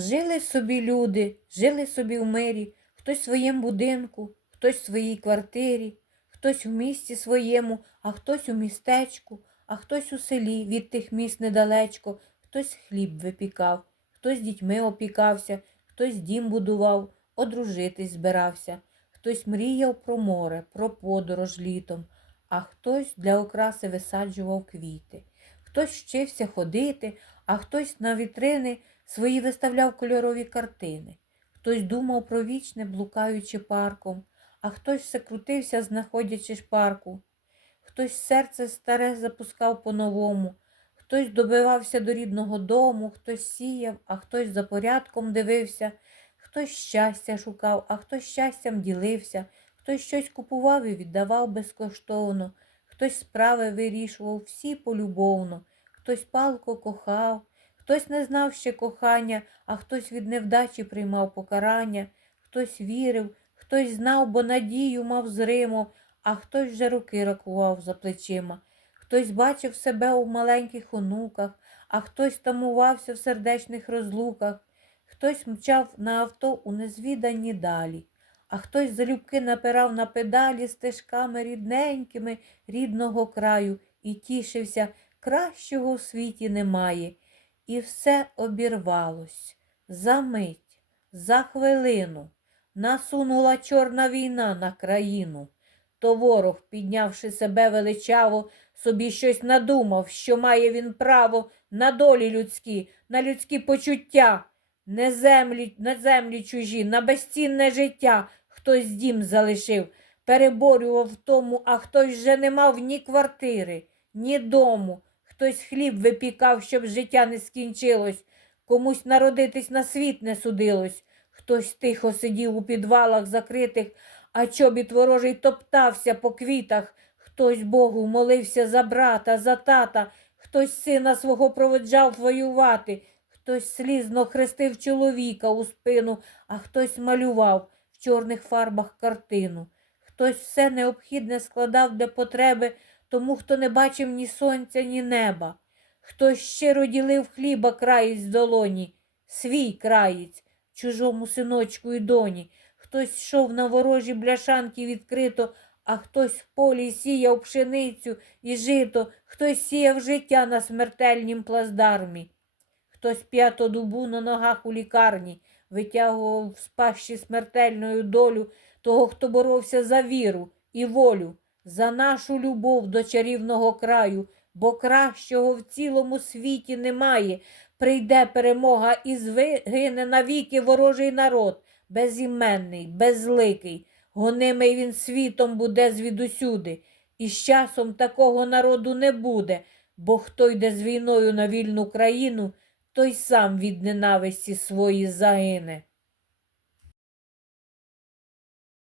Жили собі люди, жили собі в мирі, хтось в своєму будинку, хтось в своїй квартирі, хтось в місті своєму, а хтось у містечку, а хтось у селі від тих міст недалечко, хтось хліб випікав, хтось дітьми опікався, хтось дім будував, одружитись збирався, хтось мріяв про море, про подорож літом, а хтось для окраси висаджував квіти, хтось вчився ходити, а хтось на вітрини свої виставляв кольорові картини. Хтось думав про вічне, блукаючи парком, а хтось все крутився, знаходячи шпарку. Хтось серце старе запускав по-новому, хтось добивався до рідного дому, хтось сіяв, а хтось за порядком дивився, хтось щастя шукав, а хтось щастям ділився, хтось щось купував і віддавав безкоштовно, хтось справи вирішував всі полюбовно, хтось палко кохав, хтось не знав ще кохання, а хтось від невдачі приймав покарання, хтось вірив, хтось знав, бо надію мав зримо, а хтось вже роки рахував за плечима. Хтось бачив себе у маленьких онуках, а хтось тамувався в сердечних розлуках, хтось мчав на авто у незвідані далі, а хтось залюбки напирав на педалі стежками рідненькими рідного краю і тішився, кращого в світі немає. І все обірвалось за мить, за хвилину. Насунула чорна війна на країну. То ворог, піднявши себе величаво, собі щось надумав, що має він право на долі людські, на людські почуття, не землі, на землі чужі, на безцінне життя хтось дім залишив, переборював тому, а хтось вже не мав ні квартири, ні дому. Хтось хліб випікав, щоб життя не скінчилось, комусь народитись на світ не судилось, хтось тихо сидів у підвалах закритих, а чобіт ворожий топтався по квітах, хтось Богу молився за брата, за тата, хтось сина свого проведжав воювати, хтось слізно хрестив чоловіка у спину, а хтось малював в чорних фарбах картину. Хтось все необхідне складав для потреби тому, хто не бачив ні сонця, ні неба. Хтось щиро ділив хліба краєць долоні, свій краєць, чужому синочку і доні. Хтось йшов на ворожі бляшанки відкрито, а хтось в полі сіяв пшеницю і жито, хтось сіяв життя на смертельнім плацдармі. Хтось п'яту дубу на ногах у лікарні витягував з пащі смертельною долю того, хто боровся за віру і волю, за нашу любов до чарівного краю, бо кращого в цілому світі немає. Прийде перемога і звигине навіки ворожий народ, безіменний, безликий, гонимий він світом буде звідусюди. І з часом такого народу не буде, бо хто йде з війною на вільну країну, той сам від ненависті свої загине.